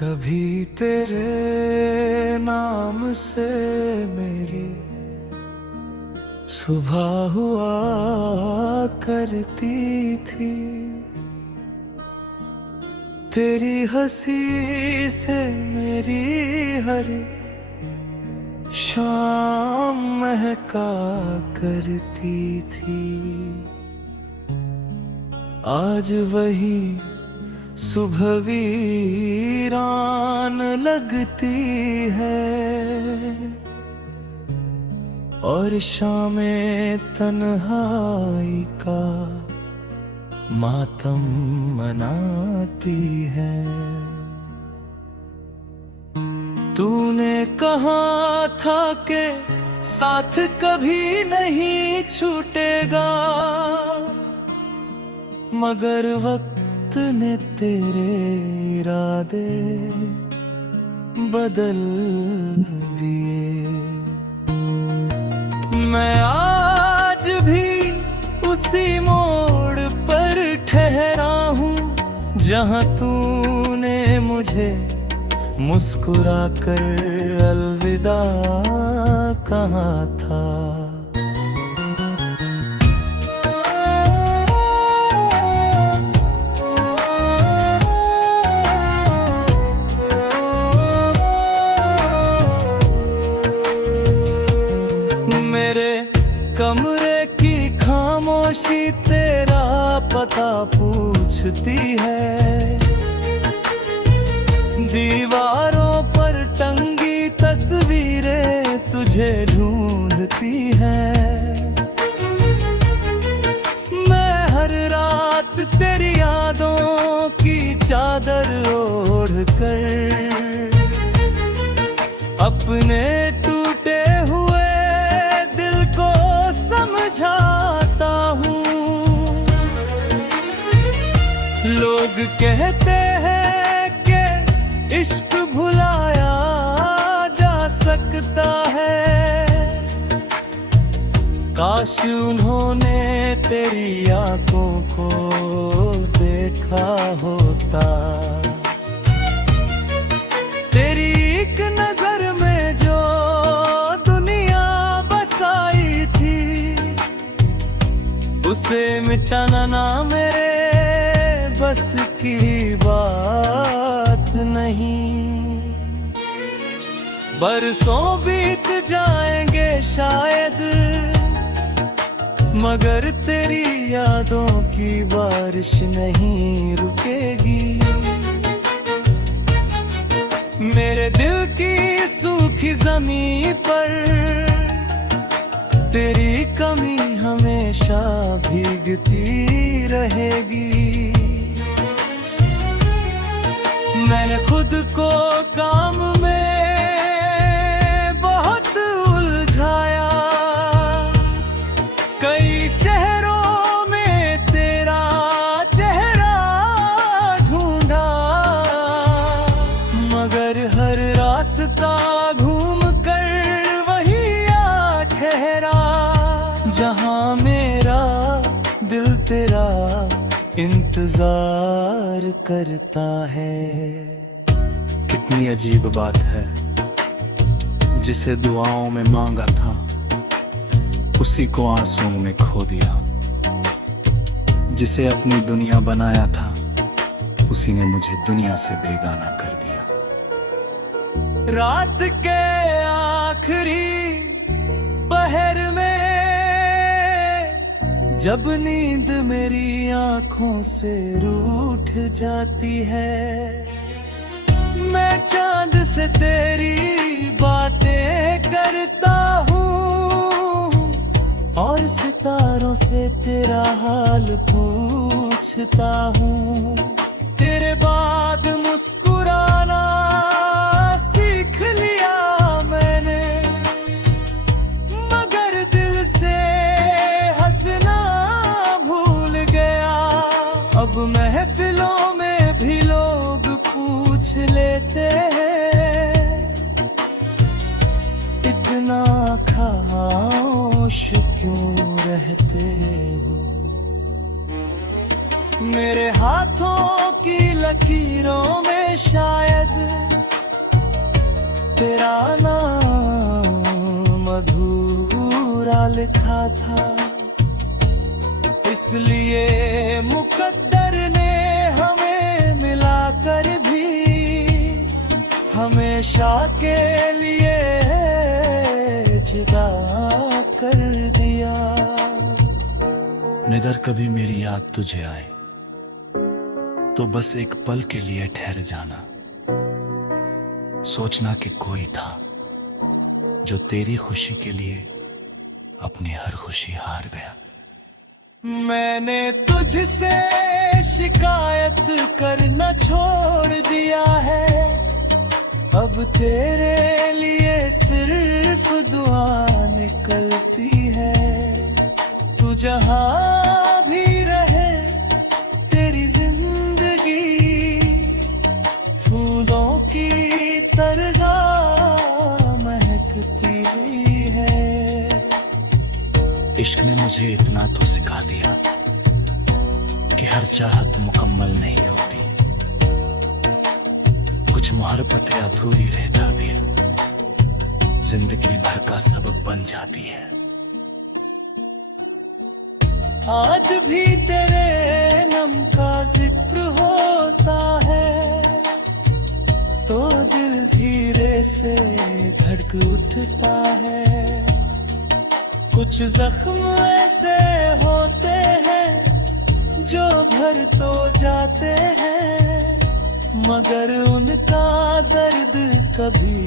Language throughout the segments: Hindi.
कभी तेरे नाम से मेरी सुबह हुआ करती थी। तेरी हंसी से मेरी हर शाम महका करती थी। आज वही सुबह वीरान लगती है और शामें तन्हाई का मातम मनाती है। तूने कहा था कि साथ कभी नहीं छूटेगा, मगर वक्त ने तेरे इरादे बदल दिए। मैं आज भी उसी मोड़ पर ठहरा हूँ जहाँ तूने मुझे मुस्कुरा कर अलविदा कहा था। मेरे कमरे की खामोशी तेरा पता पूछती है। दीवारों पर टंगी तस्वीरें तुझे ढूंढती हैं। मैं हर रात तेरी यादों की चादर ओढ़ कर अपने टूटे हुए दिल को समझाता हूँ। लोग कहते हैं कि इश्क भुलाया जा सकता है, काश उन्होंने तेरी आंखों को देखा होता। तेरी एक नजर में जो दुनिया बसाई थी, उसे मिटाना ना मेरे बस की बात नहीं। बरसों बीत जाएंगे शायद, मगर तेरी यादों की बारिश नहीं रुकेगी। मेरे दिल की सूखी ज़मीं पर तेरी कमी हमेशा भीगती रहेगी। मैंने खुद को काम में बहुत उलझाया, कई चेहरों में तेरा चेहरा ढूंढा, मगर हर रास्ता घूम कर वही आ ठहरा जहां मेरा दिल तेरा इंतजार करता है। कितनी अजीब बात है, जिसे दुआओं में मांगा था उसी को आंसुओं में खो दिया। जिसे अपनी दुनिया बनाया था उसी ने मुझे दुनिया से बेगाना कर दिया। रात के आखिरी पहर में जब नींद मेरी आंखों से रूठ जाती है, मैं चांद से तेरी बातें करता हूँ और सितारों से तेरा हाल पूछता हूँ। तेरे बाद मुस्कुराना सीख लिया मैंने, मगर दिल से हंसना भूल गया। अब महफिलों में भी लोग पूछ लेते हैं, इतना खामोश क्यों रहते हो। मेरे हाथों की लकीरों में शायद तेरा नाम अधूरा लिखा था, इसलिए मुकद्दर ने हमें मिलाकर भी हमेशा के लिए जुदा कर दिया। निडर कभी मेरी याद तुझे आए तो बस एक पल के लिए ठहर जाना, सोचना कि कोई था जो तेरी खुशी के लिए अपनी हर खुशी हार गया। मैंने तुझसे शिकायत करना छोड़ दिया है, अब तेरे लिए सिर्फ दुआ निकलती है। तू जहां भी रहे तेरी जिंदगी फूलों की तरह महकती है। इश्क ने मुझे इतना तो सिखा दिया कि हर चाहत मुकम्मल नहीं होती, कुछ मोहब्बतें अधूरी रहता भी जिंदगी भर का सबक बन जाती है। आज भी तेरे नम का जिक्र होता है तो दिल धीरे से धड़क उठता है। कुछ जख्म ऐसे होते हैं जो भर तो जाते हैं, मगर उनका दर्द कभी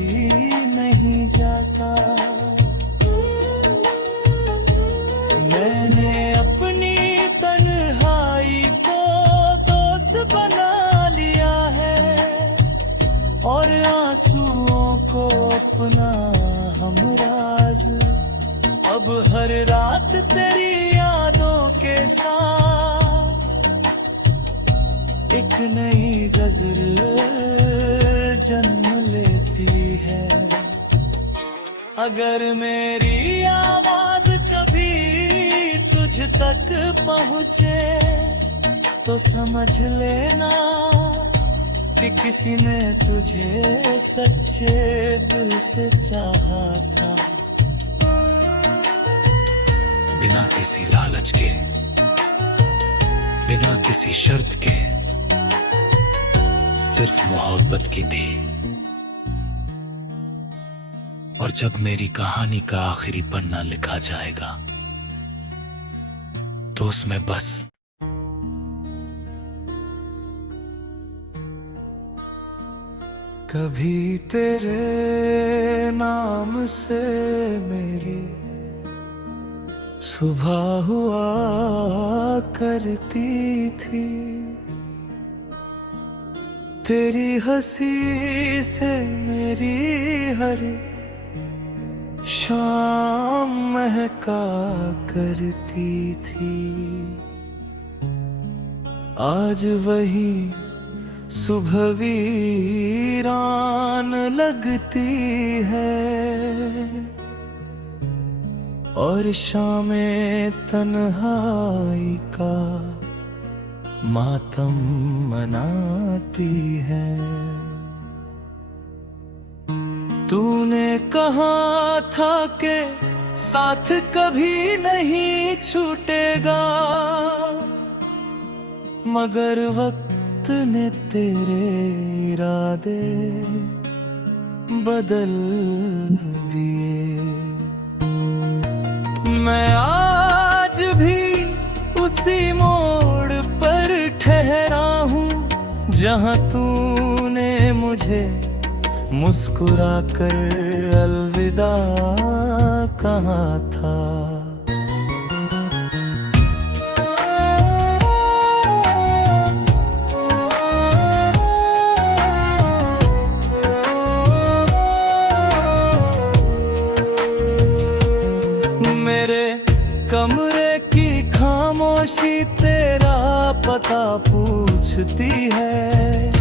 नहीं जाता। मैंने अपनी तन्हाई को दोस्त बना लिया है और आंसुओं को अपना हमराज। अब हर रात तेरी यादों के साथ एक नई गजल जन्म लेती है। अगर मेरी आवाज कभी तुझ तक पहुँचे तो समझ लेना कि किसी ने तुझे सच्चे दिल से चाहा था। बिना किसी लालच के, बिना किसी शर्त के, सिर्फ मोहब्बत की थी। और जब मेरी कहानी का आखिरी पन्ना लिखा जाएगा तो उसमें बस कभी तेरे नाम से मेरी सुबह हुआ करती थी, तेरी हंसी से मेरी हर शाम महका करती थी। आज वही सुबह वीरान लगती है और शामें तन्हाई का मातम मनाती है। तूने कहा था कि साथ कभी नहीं छूटेगा, मगर वक्त ने तेरे इरादे बदल दिए। मैं आज भी उसी मोड़ पर ठहरा हूँ जहाँ तूने मुझे मुस्कुरा कर अलविदा कहा था। मेरे कमरे की खामोशी तेरा पता पूछती है,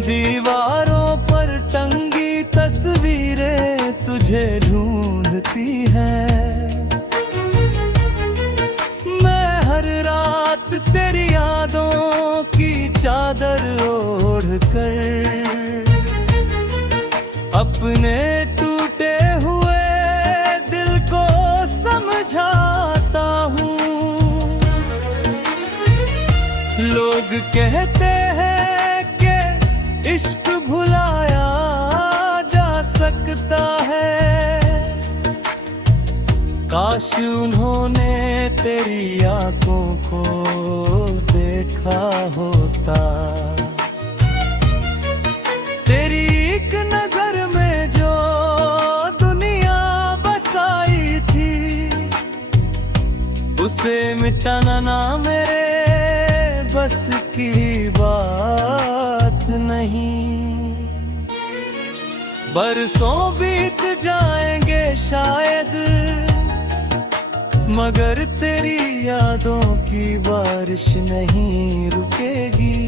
दीवारों पर टंगी तस्वीरें तुझे ढूंढती हैं। मैं हर रात रात तेरी यादों की चादर ओढ़ कर अपने टूटे हुए दिल को समझाता हूँ। लोग कहते हैं कि इश्क भुलाया जा सकता है, काश उन्होंने तेरी आंखों को देखा होता। तेरी एक नजर में जो दुनिया बसाई थी, उसे मिटाना ना मेरे बस की बात नहीं। बरसों बीत जाएंगे शायद, मगर तेरी यादों की बारिश नहीं रुकेगी।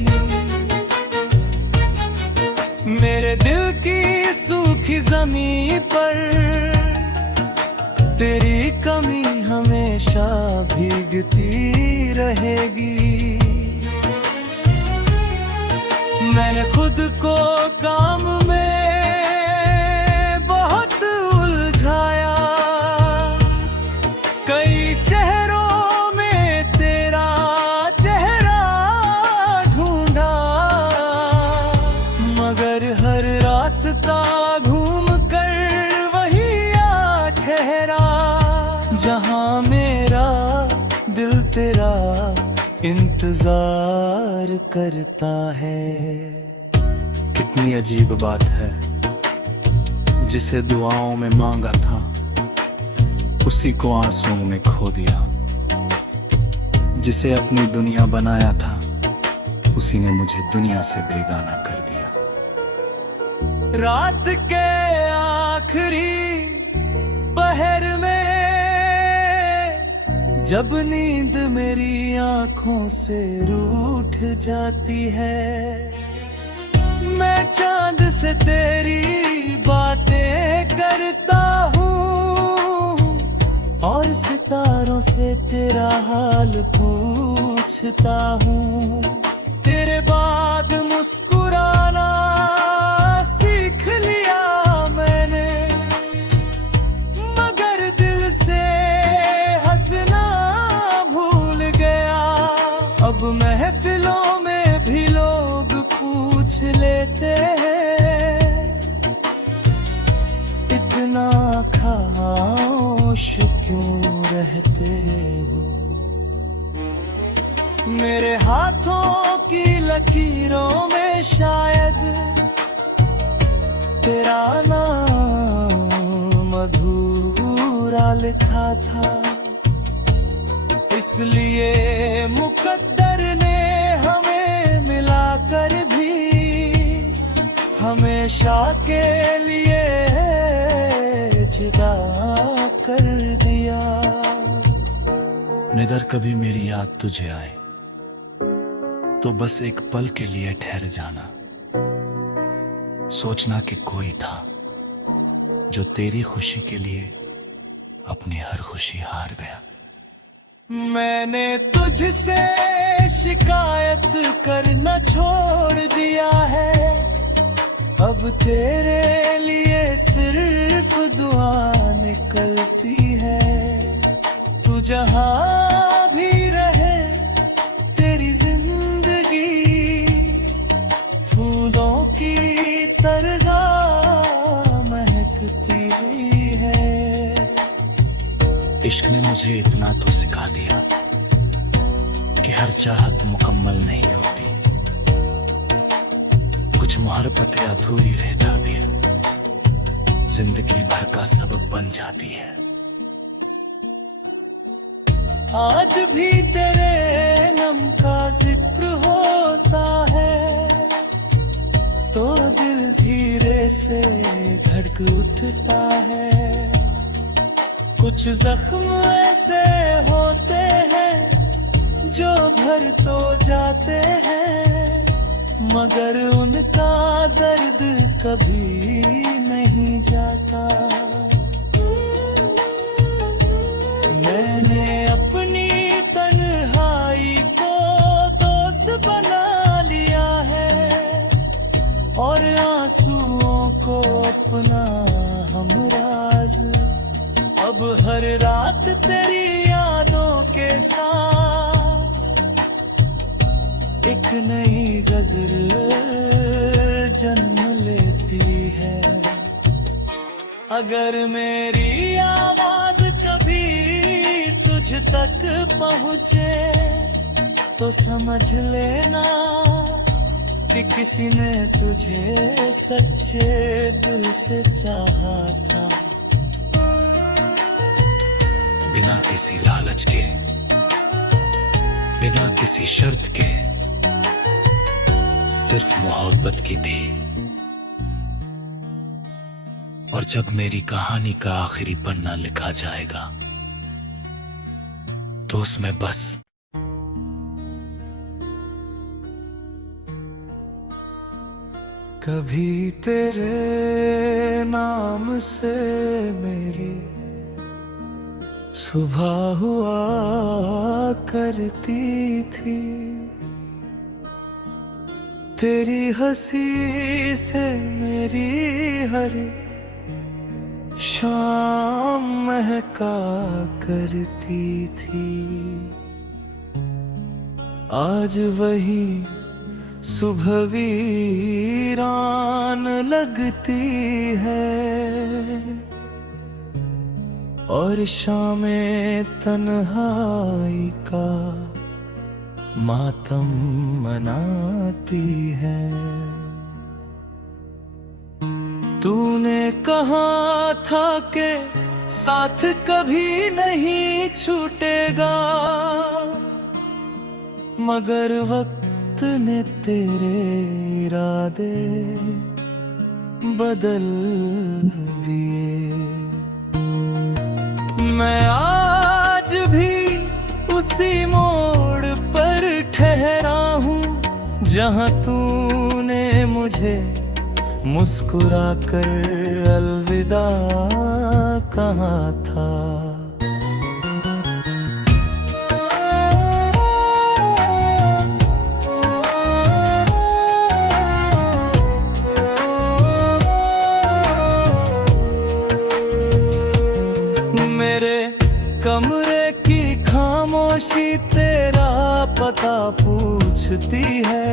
मेरे दिल की सूखी ज़मीं पर तेरी कमी हमेशा भीगती रहेगी। मैंने खुद को काम में बहुत उलझाया, कई चेहरों में तेरा चेहरा ढूंढा, मगर हर रास्ता घूम कर वही आ ठहरा, जहां मेरा दिल तेरा इंतजार करता है। कितनी अजीब बात है, जिसे दुआओं में मांगा था उसी को आंसुओं में खो दिया। जिसे अपनी दुनिया बनाया था उसी ने मुझे दुनिया से बेगाना कर दिया। रात के आखिरी पहर में जब नींद मेरी आंखों से रूठ जाती है, मैं चांद से तेरी बातें करता हूँ और सितारों से तेरा हाल पूछता हूँ। तेरे बाद मुस्कुराना सीख लिया मैंने, मगर दिल से हंसना भूल गया। अब महफिलों में भी लोग पूछ लेते हैं, इतना खामोश क्यों रहते हो। मेरे हाथों की लकीरों में शायद तेरा नाम अधूरा लिखा था, इसलिए मुकद्दर ने हमें मिलाकर भी हमेशा के लिए जुदा कर दिया। निडर कभी मेरी याद तुझे आए तो बस एक पल के लिए ठहर जाना, सोचना कि कोई था जो तेरी खुशी के लिए अपनी हर खुशी हार गया। मैंने तुझसे शिकायत करना छोड़ दिया है, अब तेरे लिए सिर्फ दुआ निकलती है। तू जहां भी रहे तेरी जिंदगी फूलों की तरह महकती हुई है। इश्क ने मुझे इतना तो सिखा दिया कि हर चाहत मुकम्मल नहीं होती, कुछ मोहब्बतें अधूरी रहता भी जिंदगी भर का सबक बन जाती है। आज भी तेरे नम का जिक्र होता है तो दिल धीरे से धड़क उठता है। कुछ जख्म ऐसे होते हैं जो भर तो जाते हैं, मगर उनका दर्द कभी नहीं जाता। मैंने अपनी तन्हाई को रात तेरी यादों के साथ एक नई गजल जन्म लेती है। अगर मेरी आवाज कभी तुझ तक पहुँचे तो समझ लेना कि किसी ने तुझे सच्चे दिल से चाहा था। बिना किसी लालच के, बिना किसी शर्त के, सिर्फ मोहब्बत की थी। और जब मेरी कहानी का आखिरी पन्ना लिखा जाएगा तो उसमें बस कभी तेरे नाम से मेरी सुबह हुआ करती थी, तेरी हंसी से मेरी हर शाम महका करती थी। आज वही सुबह वीरान लगती है और शामें तन्हाई का मातम मनाती है। तूने कहा था कि साथ कभी नहीं छूटेगा, मगर वक्त ने तेरे इरादे बदल दिए। मैं आज भी उसी मोड़ पर ठहरा हूँ जहाँ तूने मुझे मुस्कुरा कर अलविदा कहा था। मेरे कमरे की खामोशी तेरा पता पूछती है,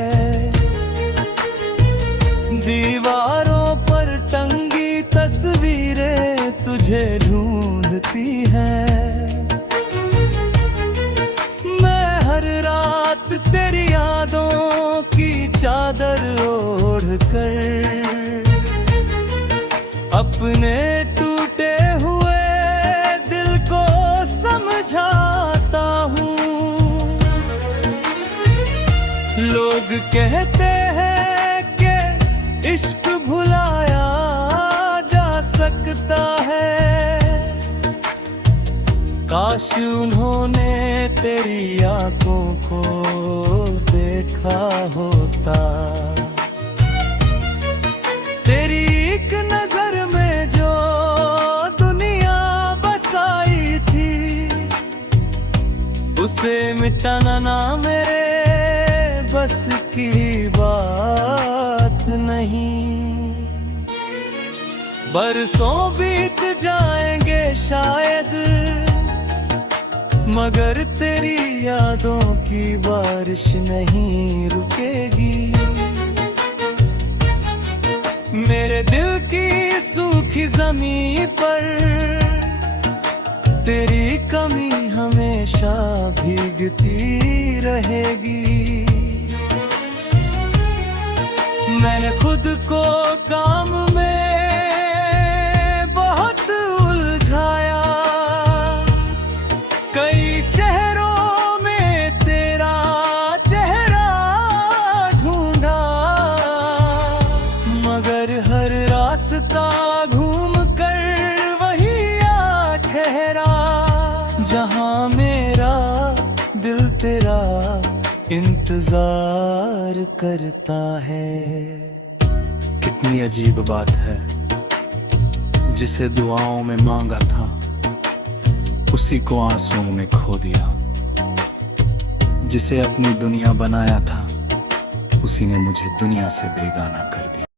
दीवारों पर टंगी तस्वीरें तुझे ढूंढती हैं। मैं हर रात तेरी यादों की चादर ओढ़ कर अपने टूटे हुए दिल को समझाता हूँ। लोग कहते हैं इश्क भुलाया जा सकता है, काश उन्होंने तेरी आंखों को देखा होता। तेरी एक नजर में जो दुनिया बसाई थी उसे मिटाना ना मेरे बस की बात नहीं। बरसों बीत जाएंगे शायद, मगर तेरी यादों की बारिश नहीं रुकेगी। मेरे दिल की सूखी ज़मीं पर तेरी कमी हमेशा भीगती रहेगी। मैंने खुद को काम में बहुत उलझाया, कई चेहरों में तेरा चेहरा ढूंढा, मगर हर रास्ता घूम कर वही आ ठहरा जहां मेरा दिल तेरा इंतजार करता है। कितनी अजीब बात है, जिसे दुआओं में मांगा था उसी को आंसुओं में खो दिया। जिसे अपनी दुनिया बनाया था उसी ने मुझे दुनिया से बेगाना कर दिया।